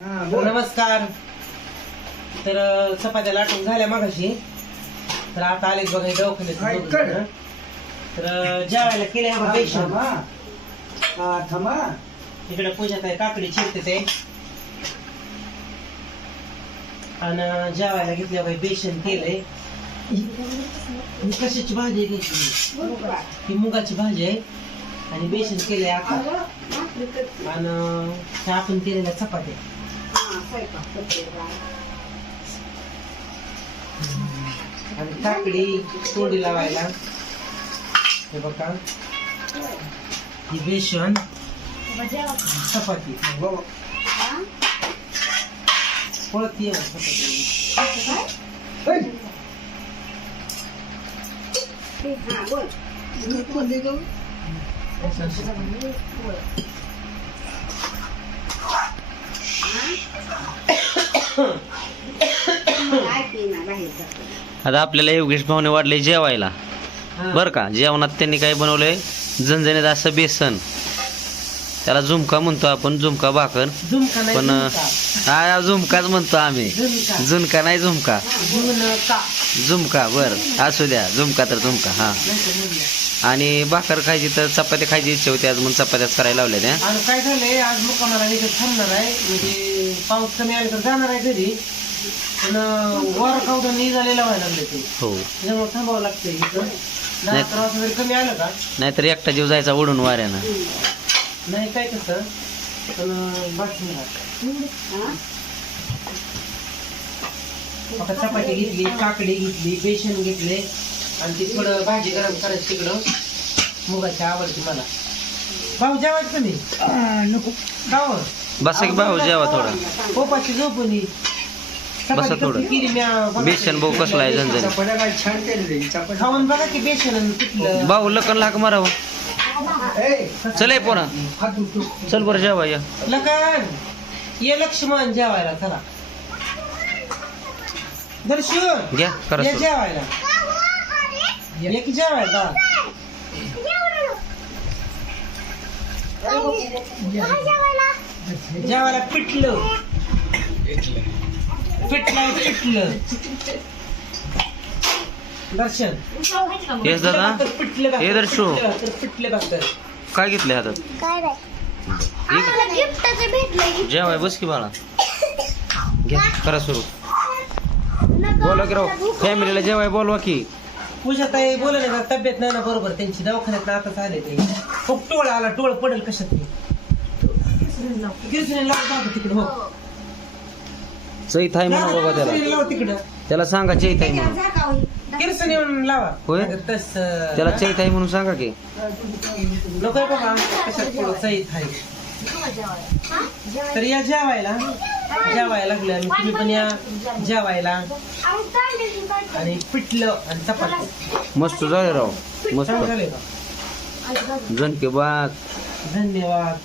नमस्कार. तर चपात्या लाटून झाल्या मागाशी. तर आता आले बघा दवाखान्यात काय. तर जेवायला केले इकडे पूजात आहे काकडी चिरते ते. आणि जेवायला घेतल्या बाई बेसन केलंय कशाची भाजी आहे घेतली ही मुगाची भाजी आहे. आणि बेसन केलंय आता. आणि आपण केलेल्या चपात्या. आणि काकडी तोंडी लावायला. हे बघा. ही बेसन चपाती. पळत ये चपाती. आता आपल्याला योगेश भाऊने वाढले जेवायला. बरं का? जेवणात त्यांनी काय बनवलंय? झणझणीत असं बेसन. त्याला झुमका म्हणतो आपण झुमका भाकर. पण. हा झुमकाच म्हणतो आम्ही. झुमका. झुणका नाही झुमका. झुमका. बर. असू द्या झुमका तर झुमका हा. आणि भाकर खायची तर चपात्या खायची इच्छा होती आज म्हणून चपात्याच करायला लावल्या त्या काय झालंय? आज इथं थांबणार आहे. म्हणजे पाऊस कमी आला तर जाणार आहे घरी. पण वर खाऊन नाही झालेला व्हायला लागले ते. हो. त्याच्यामुळे थांबावं इथं. नाही. अकरा वाजता जरी कमी आलं का? नाहीतर एकटा जीव जायचा उडून वाऱ्यानं. नाही काय तसं. पण बाकी आता चपाती घेतली काकडी घेतली बेसन घेतले आणि ती थोडं भाजी गरम करायची तिकडं. मुगाची आवडते मला. भाऊ जेवायचं तुम्ही नको. गाव बसा की भाऊ जेवा थोडा. पोपाची झोपून ही. बसा थोडं. बेसन भाऊ कसला आहे खाऊन बघा की बेसन भाऊ लकन लाग मारावं. ए, चल ये पोरा. चल बरं जेवा या. लखन ये लक्ष्मण जेवायला चला. दर्शन घ्या करा ये सुरू. जेवायला. ये की जेवायला जेवायला. पिठलं पिठलं दर्शन. येस दादा तर हे दर्शो. तर भाकर काय घेतलंय हातात? काय रे आम्हाला गिफ्टच भेटलं जेवाय बस की बाळा. घ्या करा सुरू. बोला की राव फॅमिलीला जेवाय बोलवा की. पूजा ताई बोला ना तब्येत नाही ना बरोबर त्यांची दवाखान्यात आताच आले ते. खूप टोळ आला टोळ पडेल कशात ते. तिकडे? हो. चैत आहे म्हणा बाबा त्याला. तिकडं. त्याला सांगा चैत आहे म्हणून. किरसने येऊन लावा. होय? तस. त्याला चैत आहे म्हणून सांगा की. नको बाबा कशात पुढं चैत आहे तर या जेवायला. जेवायला लागलं आणि तुम्ही पण या जेवायला. आणि पिठलं आणि चपाती. मस्त झाले राव. छान मस्त झाले का? जनके बाग धन्यवाद.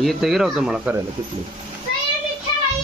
येतं की राव तुम्हाला करायला